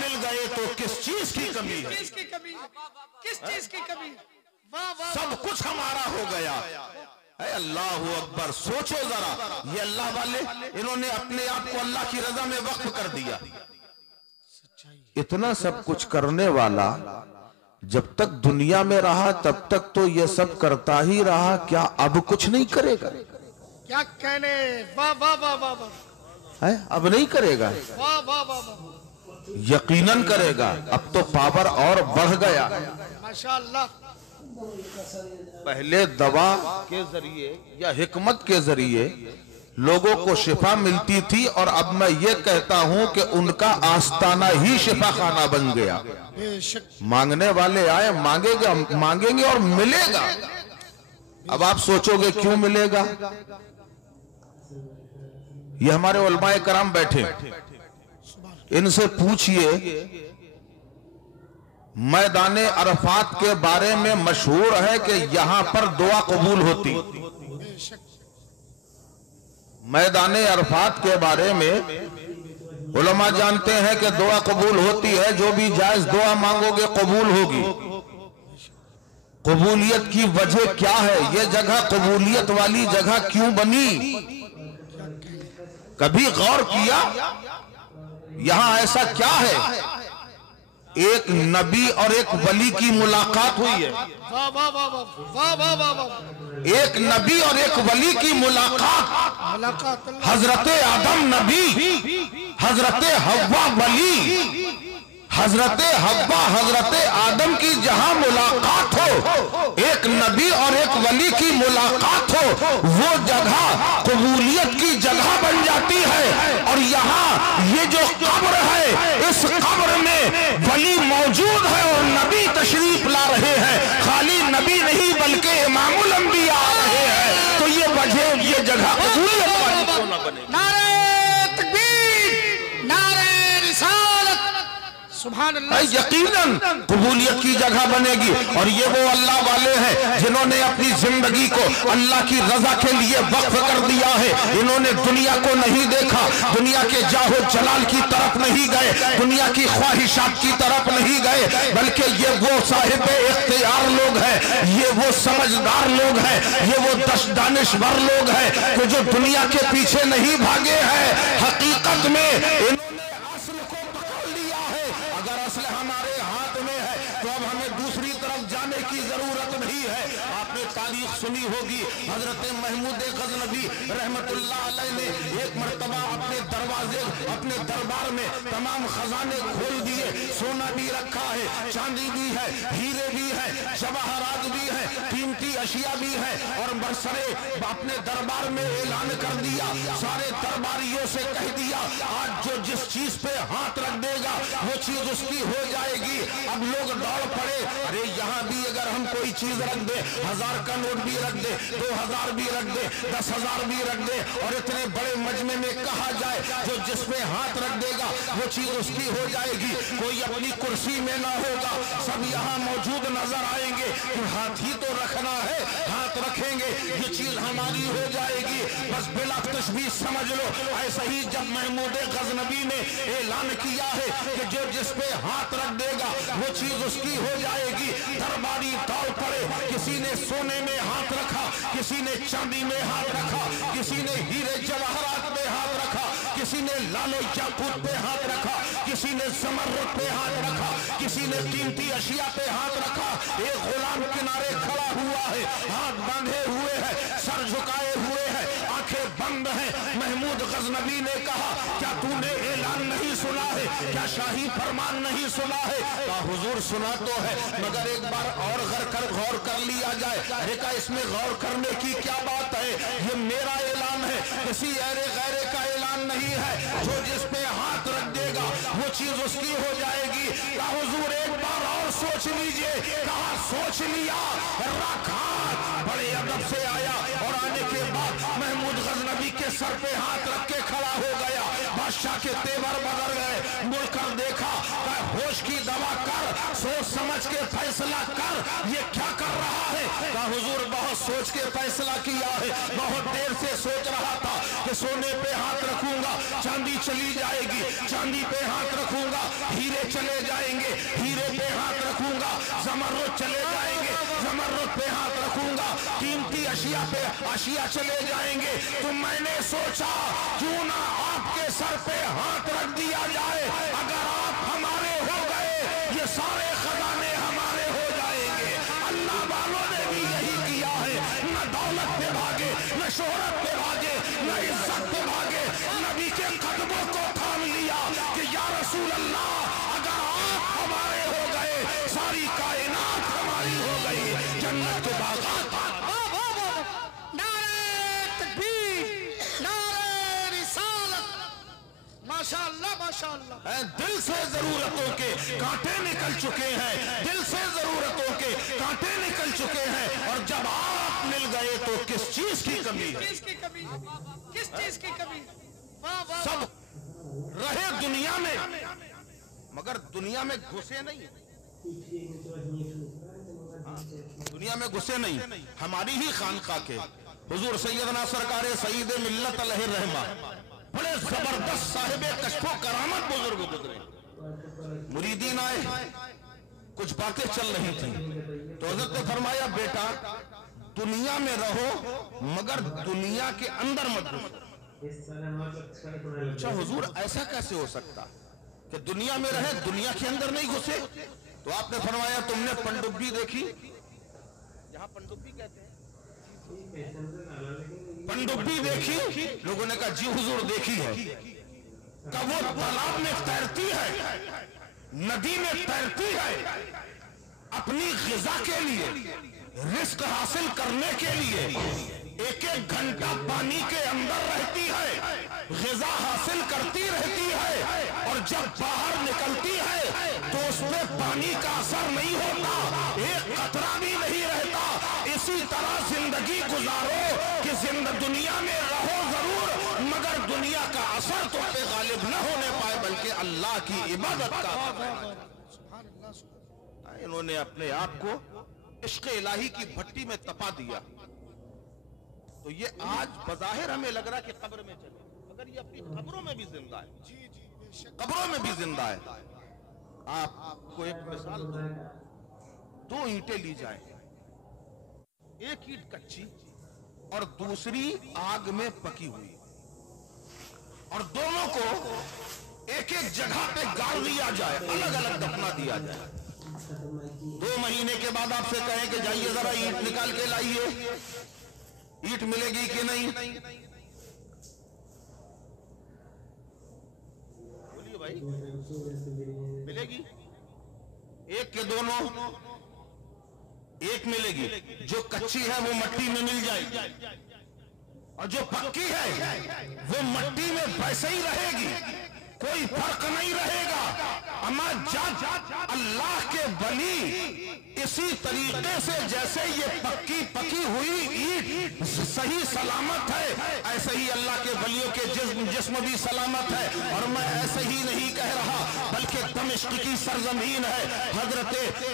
مل گئے تو کس چیز کی کمی ہے؟ کس کی کمی ہے؟ کس چیز کی کمی ہے؟ واہ واہ سب کچھ ہمارا ہو گیا. اے اللہ اکبر. سوچو ذرا, یہ اللہ والے انہوں نے اپنے آپ کو اللہ کی رضا میں وقف کر دیا. اتنا سب کچھ کرنے والا جب تک دنیا میں رہا تب تک تو یہ سب کرتا ہی رہا, کیا اب کچھ نہیں کرے گا؟ کیا کہنے. واہ واہ واہ واہ واہ اب نہیں کرے گا؟ واہ واہ واہ واہ یقیناً کرے گا. اب تو پاور اور بڑھ گیا. ماشاءاللہ. پہلے دوا کے ذریعے یا حکمت کے ذریعے لوگوں کو شفا ملتی تھی, اور اب میں یہ کہتا ہوں کہ ان کا آستانہ ہی شفا خانہ بن گیا. بے شک. مانگنے والے آئے, مانگیں گے اور ملے گا. اب آپ سوچو گے کیوں ملے گا؟ یہ ہمارے علماء کرام بیٹھے, ان سے پوچھئے میدان عرفات کے بارے میں مشہور ہے کہ یہاں پر دعا قبول ہوتی. بے شک. میدان عرفات کے بارے میں علماء جانتے ہیں کہ دعا قبول ہوتی ہے. جو بھی جائز دعا مانگو گے قبول ہوگی. قبولیت کی وجہ کیا ہے؟ یہ جگہ قبولیت والی جگہ کیوں بنی؟ کبھی غور کیا یہاں ایسا کیا ہے؟ ایک نبی اور ایک ولی کی ملاقات ہوئی ہے. واہ واہ واہ واہ واہ واہ واہ واہ. ایک نبی اور ایک ولی کی ملاقات. ملاقات اللہ. حضرت آدم نبی, حضرت حوا ولی. حضرت حوا حضرت آدم کی جہاں ملاقات ہو, ایک نبی اور ایک ولی کی ملاقات ہو, وہ جگہ قبولیت کی جگہ بن جاتی ہے. اور یہاں یہ جو قبر ہے, اس قبر میں ولی موجود ہے اور نبی تشریف لا رہے ہیں. خالی نبی نہیں بلکہ امام الانبیاء آ رہے ہیں. تو یہ وجہ, یہ جگہ قبولیت والی کیوں نہ بنے؟ نعرہ تکبیر, نعرہ رسالت. سبحان اللہ. یقیناً قبولیت کی جگہ بنے گی. اور یہ وہ اللہ والے ہیں جنہوں نے اپنی زندگی کو اللہ کی رضا کے لیے وقف کر دیا ہے. انہوں نے دنیا کو نہیں دیکھا, دنیا کے جاہ و جلال کی طرف نہیں گئے, دنیا کی خواہشات کی طرف نہیں گئے, بلکہ یہ وہ صاحب اختیار لوگ ہیں, یہ وہ سمجھدار لوگ ہیں, یہ وہ دانشور لوگ ہیں کہ جو دنیا کے پیچھے نہیں بھاگے ہیں. حقیقت میں انہوں نے اصل کو پکڑ لیا ہے. اگر اصل ہمارے ہاتھ میں ہے تو اب ہمیں دوسری طرف جانے کی ضرورت نہیں ہے. آپ نے تاریخ سنی ہوگی, حضرت محمود غزنوی رحمت اللہ علیہ نے ایک مرتبہ اپنے دروازے, اپنے دربار میں تمام خزانے کھول دیے. سونا بھی رکھا ہے, چاندی بھی ہے, ہیرے بھی ہے, جواہرات بھی ہے, قیمتی اشیاء بھی ہے, اور برسرے اپنے دربار میں اعلان کر دیا. سارے درباریوں سے کہہ دیا آج جو جس چیز پہ ہاتھ رکھ دے گا وہ چیز اس کی ہو جائے گی. اب لوگ دوڑ پڑے, ارے یہاں بھی اگر ہم کوئی چیز رکھ دے, 1000 کا نوٹ بھی رکھ دے, 2000 بھی رکھ دے, 10,000 بھی رکھ دے, اور اتنے بڑے مجمع میں کہا جائے جو جس پہ ہاتھ رکھ دے گا وہ چیز اس کی ہو جائے گی. کوئی اپنی کرسی میں نہ ہوگا, سب یہاں موجود نظر آئیں گے کہ ہاتھ ہی تو رکھنا ہے, ہاتھ رکھیں گے یہ چیز ہماری ہو جائے گی. بس بلا تشبیہ سمجھ لو, ایسا ہی جب محمود غزنوی نے اعلان کیا ہے کہ جو جس پہ ہاتھ رکھ دے گا وہ چیز اس کی ہو جائے گی, درباری دوڑ پڑے. کسی نے سونے میں ہاتھ رکھا, کسی نے چاندی میں ہاتھ رکھا, کسی نے ہیرے جواہرات میں ہاتھ رکھا, کسی نے لال و یاقوت پہ ہاتھ رکھا, کسی نے زمرد پہ ہاتھ رکھا, کسی نے قیمتی اشیاء پہ ہاتھ رکھا. ایک غلام کنارے کھڑا ہوا ہے, ہاتھ باندھے ہوئے ہے, سر جھکائے ہوئے ہے, آنکھیں بند ہیں. محمود غزنوی نے کہا کیا تو نے اعلان نہیں سنا ہے, کیا شاہی فرمان نہیں سنا ہے؟ کہا حضور سنا تو ہے, مگر ایک بار اور غور کر لیا جائے. ارے کہا اس میں غور کرنے کی کیا بات ہے, یہ میرا اعلان ہے, کسی غیرے کا اعلان نہیں ہے. جو جس پہ ہاتھ رکھ دے گا وہ چیز اس کی ہو جائے گی. کہا حضور ایک بار اور سوچ لیجئے. کہا سوچ لیا, رکھا, بڑے ادب سے آیا, اور آنے کے بعد محمود غزنوی کے سر پہ ہاتھ رکھ کے کھڑا ہو گیا. بادشاہ کے تیور بدل گئے, مڑ کر دیکھا, ہوش کی دوا کر, سوچ سمجھ کے فیصلہ کر, یہ کیا کر رہا ہے؟ کہا हुजूर बहुत सोच के फैसला किया है, बहुत देर से सोच रहा था कि सोने पे हाथ रखूंगा चांदी चली जाएगी, चांदी पे हाथ रखूंगा हीरे चले जाएंगे, हीरे पे हाथ रखूंगा जमर्रुद चले जाएंगे, जमर्रुद पे हाथ रखूंगा कीमती अशिया पे अशिया चले जाएंगे। तो मैंने सोचा क्यों ना आपके सर पे हाथ रख दिया जाए, अगर आप हमारे हो गए ये सारे खजाने हमारे हो जाएंगे। अल्लाह वालों ने भी यही किया है, न दौलत पे भागे, न शोहरत पे भागे, न इज्जत पे भागे, नबी के कदमों को थाम लिया कि या रसूल अल्लाह अगर आप हमारे हो गए सारी कायनात हमारी हो गई। जन्नत के बागात माशाअल्लाह माशाअल्लाह। दिल से जरूरतों के कांटे निकल चुके हैं, दिल से जरूरतों के कांटे निकल चुके हैं, और जब आप मिल गए तो किस चीज की कमी है? किस की कमी, किस चीज की कमी? वाह वाह। सब रहे दुनिया में मगर दुनिया में घुसे नहीं, दुनिया में घुसे नहीं। हमारी ही खानका के हुजूर सैयदना सरकार सईद मिल्लत अलैहि रहमा बड़े जबरदस्त साहिबे कश्फो करामत बुजुर्ग गुजरे, मुरीदीन आए, कुछ बातें चल रही थी तो हजरत ने फरमाया बेटा दुनिया में रहो मगर दुनिया के अंदर मत घुसो। अच्छा हुजूर ऐसा कैसे हो सकता कि दुनिया में रहे दुनिया के अंदर नहीं घुसे? तो आपने फरमाया तुमने पनडुब्बी देखी, जहां पनडुब्बी कहते हैं, पनडुब्बी देखी? लोगों ने कहा जी हुजूर देखी है। कब वो तालाब में तैरती है, नदी में तैरती है, अपनी ग़िज़ा के लिए, रिस्क हासिल करने के लिए एक एक घंटा पानी के अंदर रहती है, ग़िज़ा हासिल करती रहती है, और जब बाहर निकलती है तो उसमें पानी का असर नहीं होता, एक कतरा भी नहीं रहता। इसी तरह जिंदगी गुजारो कि दुनिया में रहो जरूर मगर दुनिया का असर तुम पे गालिब न होने पाए बल्कि अल्लाह की इबादत का। इन्होंने अपने आप को इश्क़ इलाही की भट्टी में तपा दिया। तो ये आज बज़ाहिर हमें लग रहा है कि कब्र में चले, मगर ये अपनी कब्रों में भी जिंदा है, कब्रों में भी जिंदा है। आपको एक मिसाल दूं, दो ईंटें ली जाए, एक ईंट कच्ची और दूसरी आग में पकी हुई, और दोनों को एक एक जगह पे गाड़ दिया जाए, अलग अलग दफना दिया जाए। 2 महीने के बाद आपसे कहें कि जाइए जरा ईंट निकाल के लाइए, ईंट मिलेगी कि नहीं? बोलिए भाई, मिलेगी? एक के दोनों, एक मिलेगी। जो कच्ची है वो मट्टी में मिल जाएगी, और जो पक्की है वो मट्टी में वैसे ही रहेगी, कोई फर्क नहीं रहेगा। अम्मा अल्लाह के वली इसी तरीके से जैसे ये पकी हुई ईंट सही सलामत है, ऐसे ही अल्लाह के वलियों के जिस्म भी सलामत है। और मैं ऐसे ही नहीं कह रहा बल्कि दमिश्क की सरजमीन है, हजरत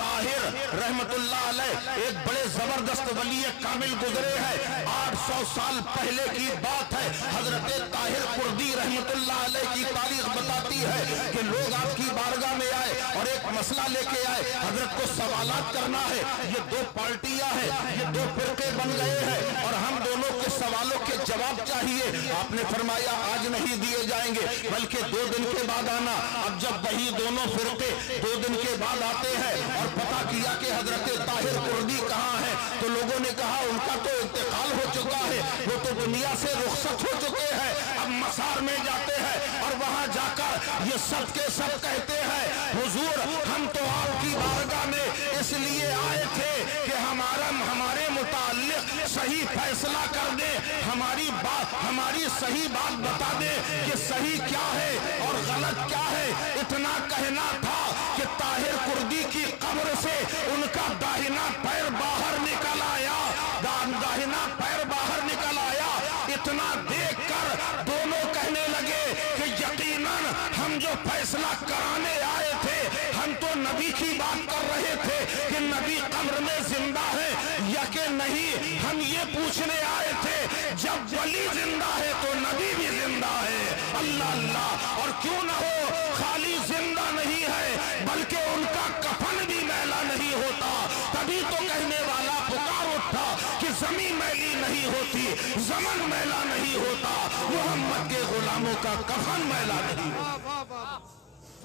ताहिर रहमतुल्लाह अलैह एक बड़े जबरदस्त वली कामिल गुजरे हैं। 800 साल पहले की बात है। हजरत ताहिर कुर्दी रहमतुल्लाह अलैह की तारीख बताती है कि लोग आपकी बारगाह में आए और एक मसला लेके आए, हजरत को सवालात करना है। ये 2 पार्टियां हैं, ये 2 फिरके बन गए हैं और हम दोनों के सवालों के जवाब चाहिए। आपने फरमाया आज नहीं दिए जाएंगे बल्कि 2 दिन के बाद आना। अब जब वही दोनों फिरके 2 दिन के बाद आते हैं और पता किया कि हजरत ताहिर कुर्दी कहाँ है, तो लोगों ने कहा उनका तो इंतकाल हो चुका है, वो तो दुनिया से रुखसत हो चुके हैं। अब मसार में जाते हैं और वहां जाकर ये सब के सब कहते हैं हुजूर हम तो आपकी बारगाह में इसलिए आए थे कि हमारे मुताल्लिक सही फैसला कर दे, हमारी सही बात बता दे कि सही क्या है और गलत क्या है। इतना कहना था कि ताहिर कुर्दी की कब्र से उनका दाहिना पैर बाहर निकल आया, दाहिना पैर बाहर निकल आया। इतना देखकर दोनों कहने लगे कि यकीनन हम जो फैसला कराने आए थे हम तो नबी की बात कर रहे थे कि नबी कब्र में जिंदा है या कि नहीं, हम ये पूछने आए थे जब वली जिंदा है तो नबी भी जिंदा है। अल्लाह अल्लाह। और क्यों ना हो, खाली जिंदा नहीं है बल्कि उनका कफन भी मैला नहीं होता। तभी तो कहने वाला पुकार उठा कि जमीन मैली नहीं होती, ज़मन मैला नहीं होता, मोहम्मद के गुलामों का कफन मैला नहीं होता।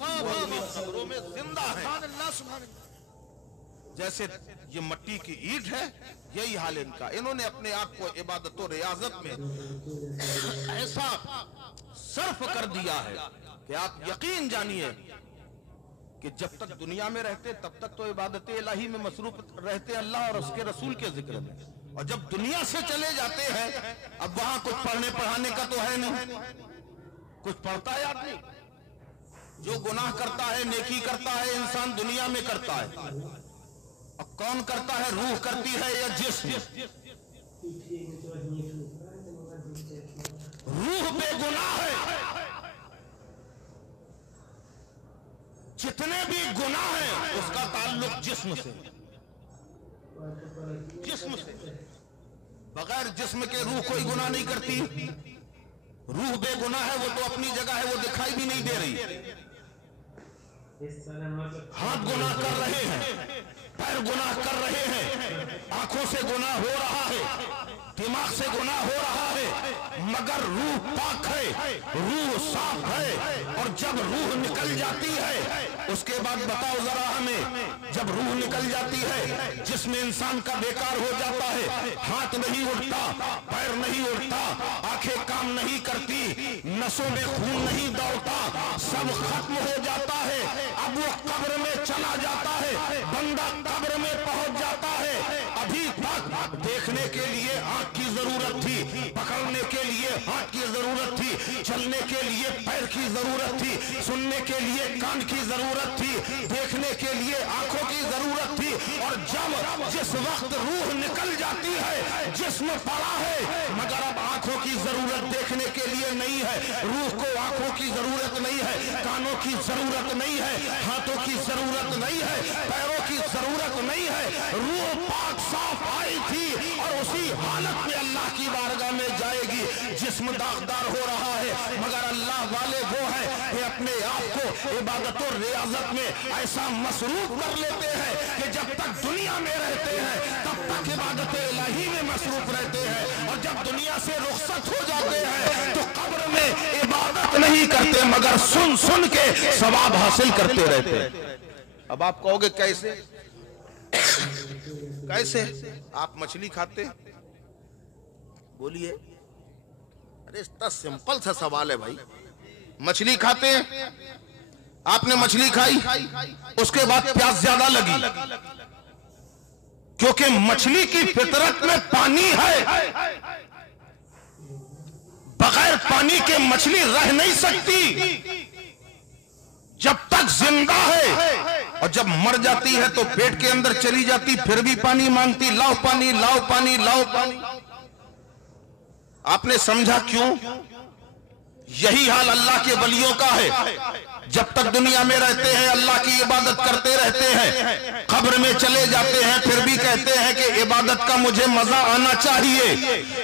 कब्रों में जिंदा है। जैसे ये मट्टी की ईंट है, यही हाल इनका। इन्होंने अपने आप को इबादत और रियाजत में ऐसा सर्फ कर दिया है कि आप यकीन जानिए कि जब तक दुनिया में रहते तब तक तो इबादत इलाही में मसरूफ रहते अल्लाह और उसके रसूल के जिक्र में, और जब दुनिया से चले जाते हैं अब वहां कुछ पढ़ने पढ़ाने का तो है नहीं, कुछ पढ़ता है आदमी? जो गुनाह करता है, नेकी करता है इंसान दुनिया में करता है, और कौन करता है? रूह करती है या जिस्म? रूह बेगुनाह है। जितने भी गुनाह हैं उसका ताल्लुक जिस्म से, जिस्म से। बगैर जिस्म के रूह कोई गुनाह नहीं करती। रूह बेगुनाह है, वो तो अपनी जगह है, वो दिखाई भी नहीं दे रही। हाथ गुनाह कर रहे हैं, पैर गुनाह कर रहे हैं, आंखों से गुनाह हो रहा है, दिमाग से गुनाह हो रहा है, मगर रूह पाक है, रूह साफ है। और जब रूह निकल जाती है उसके बाद बताओ जरा हमें, जब रूह निकल जाती है जिसमें इंसान का बेकार हो जाता है, हाथ नहीं उठता, पैर नहीं उठता, आंखें काम नहीं करती, नसों में खून नहीं दौड़ता, सब खत्म हो जाता है। अब वो कब्र में चला जाता है, बंदा कब्र में पहुंच जाता है। अभी तक देखने के लिए आंख की जरूरत थी, पकड़ने के लिए हाथ की जरूरत थी, चलने के लिए पैर की जरूरत थी, सुनने के लिए कान की जरूरत थी, देखने के लिए आंखों की जरूरत थी। और जब जिस वक्त रूह निकल जाती है जिस्म पड़ा है, मगर अब आंखों की जरूरत देखने के लिए नहीं है, रूह को आंखों की जरूरत नहीं है, कानों की जरूरत नहीं है, हाथों की जरूरत नहीं है, पैरों की जरूरत नहीं है। रूह पाक साफ आई थी और उसी हालत में अल्लाह की बारगाह में जाएगी। जिस्म दागदार हो रहा है, मगर अल्लाह वाले वो है कि अपने आप को इबादत और रियाजत में ऐसा मसरूफ कर लेते हैं कि जब तक दुनिया में रहते हैं तब तक इबादत इलाही में मसरूफ रहते हैं, और जब दुनिया से रुखसत हो जाते हैं तो कब्र में इबादत नहीं करते मगर सुन सुन के सवाब हासिल करते रहते हैं। अब आप कहोगे कैसे? कैसे? आप मछली खाते? बोलिए। अरे इतना सिंपल सा सवाल है भाई। मछली खाते हैं, आपने मछली खाई, उसके बाद प्यास ज्यादा लगी, क्योंकि मछली की फितरत में पानी है, बगैर पानी के मछली रह नहीं सकती जब तक जिंदा है, और जब मर जाती है तो पेट के अंदर चली जाती, फिर भी पानी मांगती, लाओ पानी, लाओ पानी, लाओ पानी। आपने समझा क्यों? यही हाल अल्लाह के वलियों का है। जब तक दुनिया में रहते हैं अल्लाह की इबादत करते रहते हैं, कब्र में चले जाते हैं फिर भी कहते हैं कि इबादत का मुझे मजा आना चाहिए।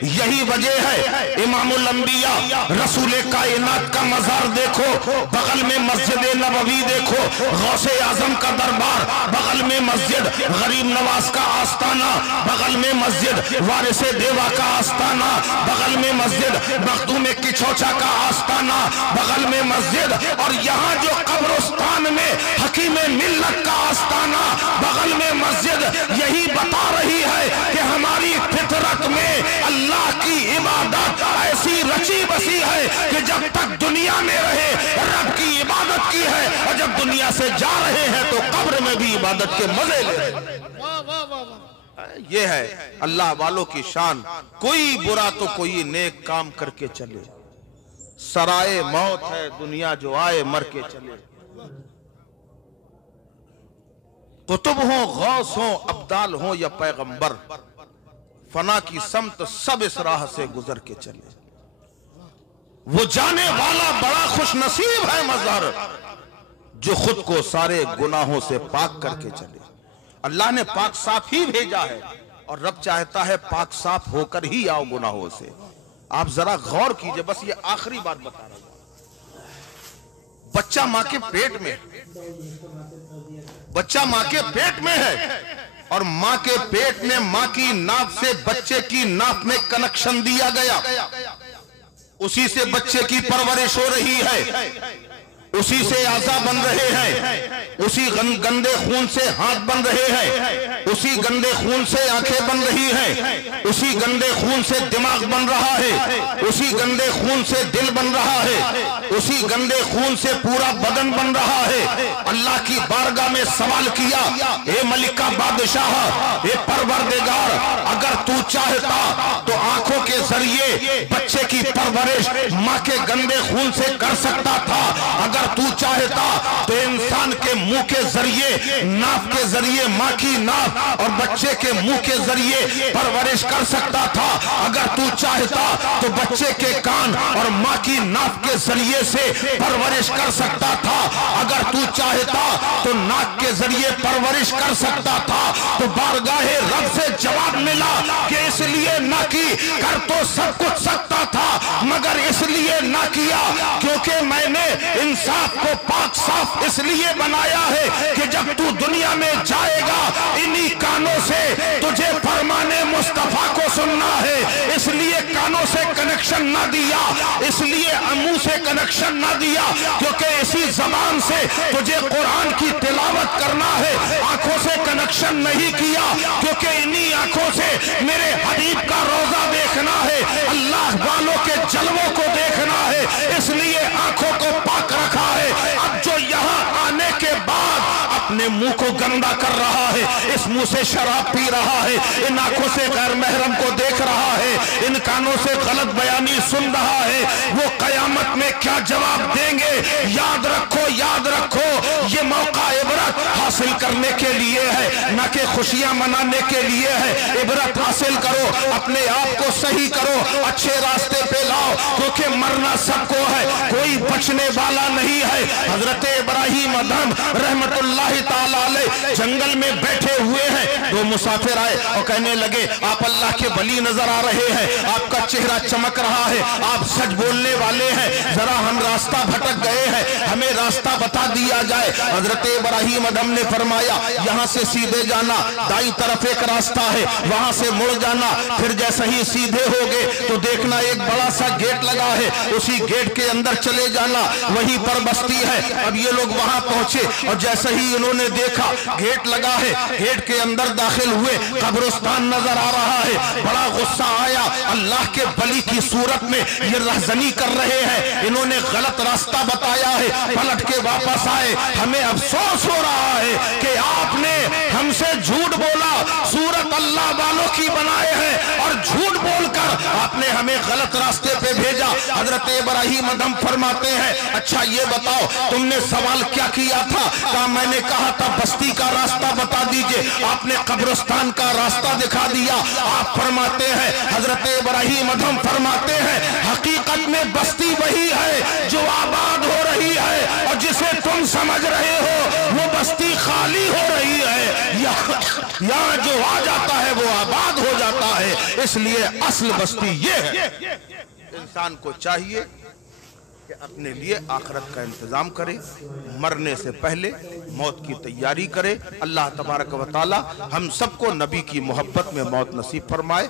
यही वजह है इमामुल अंबिया रसूल कायनात का मजार देखो, बगल में मस्जिद नबवी देखो, गौसे आजम का दरबार, बगल में मस्जिद गरीब नवाज का आस्ताना, बगल में मस्जिद वारिसे देवा का आस्ताना, बगल में मस्जिद मखदूम किचौचा का आस्ताना, बगल में मस्जिद, और यहाँ जो कब्रिस्तान में हकीम मिल्लत का आस्ताना, बगल में मस्जिद यही बता रही है कि हमारी फितरत में अल्लाह की इबादत ऐसी रची बसी है कि जब तक दुनिया में रहे रब की इबादत की है, और जब दुनिया से जा रहे हैं तो कब्र में भी इबादत के मजे ले रहे हैं। ये है अल्लाह वालों की शान। कोई बुरा तो कोई नेक काम करके चले, सराए मौत है दुनिया जो आए मर के चले। कुतुब हो, गौस हो, अब्दाल हो या पैगंबर, फना की समत सब इस राह से गुजर के चले। वो जाने वाला बड़ा खुश नसीब है मजहर जो खुद को सारे गुनाहों से पाक करके चले। अल्लाह ने पाक साफ ही भेजा है और रब चाहता है पाक साफ होकर ही आओ गुनाहों से। आप जरा गौर कीजिए, बस ये आखिरी बात बता रहा हूं। बच्चा मां के पेट में, बच्चा मां के पेट में है और मां के पेट में मां की नाक से बच्चे की नाक में कनेक्शन दिया गया, उसी से बच्चे की परवरिश हो रही है, उसी से आज़ा बन रहे हैं, उसी गंदे खून से हाथ बन रहे हैं, उसी गंदे खून से आंखें बन रही हैं, उसी गंदे खून से दिमाग बन रहा है, उसी गंदे खून से दिल बन रहा है, उसी गंदे खून से पूरा बदन बन रहा है। अल्लाह की बारगाह में सवाल किया, ए मलिका बादशाह, ए परवरदिगार, अगर तू चाहता तो आंखों के जरिए बच्चे की परवरिश मां के गंदे खून से कर सकता था, अगर तू चाहता तो इंसान के मुंह के जरिए, नाक के जरिए मां की नाक और बच्चे के मुंह के जरिए परवरिश कर सकता था, अगर तू चाहता तो बच्चे के कान और मां की नाक के जरिए से परवरिश कर सकता था, अगर तू चाहता तो नाक के जरिए परवरिश कर सकता था। तो बारगाहे रब से जवाब मिला कि इसलिए ना की, कर तो सब कुछ सकता था मगर इसलिए ना किया क्योंकि मैंने इंसान को पाक साफ इसलिए बनाया है कि जब तू दुनिया में जाएगा इन्हीं कानों से तुझे फरमाने मुस्तफा को सुनना है, इसलिए कानों से कनेक्शन ना दिया, इसलिए मुंह से कनेक्शन ना दिया क्योंकि इसी जबान से तुझे कुरान की तिलावत करना है, आंखों से कनेक्शन नहीं किया क्योंकि इन्हीं आंखों से मेरे हबीब का रोजा देखना है, अल्लाह वालों के जलवों को देखना है, इसलिए आंखों को पाक रखा है। अब जो यहाँ आने के बाद अपने मुंह को गंदा कर रहा है, इस मुंह से शराब पी रहा है, इन आंखों से गैर महरम को देख रहा है, इन कानों से गलत बयानी सुन रहा है, वो कयामत में क्या जवाब देंगे? याद रखो, याद रखो, ये मौका इबरत हासिल करने के लिए है, न कि खुशियां मनाने के लिए है। इबरत हासिल करो, अपने आप को सही करो, अच्छे रास्ते पे लाओ क्योंकि मरना सबको है, कोई बचने वाला नहीं है। हजरत इब्राहिम अदहम रहमतुल्लाह ताला अलैह जंगल में बैठे हुए हैं, दो मुसाफिर आए और कहने लगे आप अल्लाह के वली नजर आ रहे हैं, आपका चेहरा चमक रहा है, आप सच बोलने वाले हैं, जरा हम रास्ता भटक गए हैं, हमें रास्ता बता दिया जाए। हजरत इब्राहिम अदहम ने फरमाया यहाँ से सीधे जाना, दाईं तरफ एक रास्ता है, वहां से मुड़ जाना, फिर जैसे ही सीधे हो गए तो देखना एक बड़ा सा गेट लगा है, उसी गेट के अंदर चले जाना, वहीं पर बस्ती है। अब ये लोग वहां पहुंचे और जैसे ही इन्होंने देखा गेट लगा है, गेट के अंदर दाखिल हुए, कब्रिस्तान नजर आ रहा है, बड़ा गुस्सा आया, अल्लाह के वली की सूरत में ये रहजनी कर रहे हैं, इन्होंने गलत रास्ता बताया है, पलट के वापस आए, हमें अफसोस हो रहा है कि आपने हमसे झूठ बोला, सूरत अल्लाह वालों की बनाए हैं और झूठ बोलकर आपने हमें गलत रास्ते पे भेजा। हजरत इब्राहिम अदहम फरमाते हैं अच्छा ये बताओ तुमने सवाल क्या किया था? कहा मैंने कहा था बस्ती का रास्ता बता दीजिए, आपने कब्रिस्तान का रास्ता दिखा दिया। आप फरमाते हैं, हजरत इब्राहिम अदहम फरमाते हैं हकीकत में बस्ती वही है जो आबाद हो रही है और जिसे तुम समझ रहे हो वो बस्ती खाली हो रही है, यहाँ जो आ जाता है वो आबाद हो जाता है, इसलिए असल बस्ती ये है। इंसान को चाहिए कि अपने लिए आखिरत का इंतजाम करे, मरने से पहले मौत की तैयारी करे। अल्लाह तबारक व तआला हम सबको नबी की मोहब्बत में मौत नसीब फरमाए।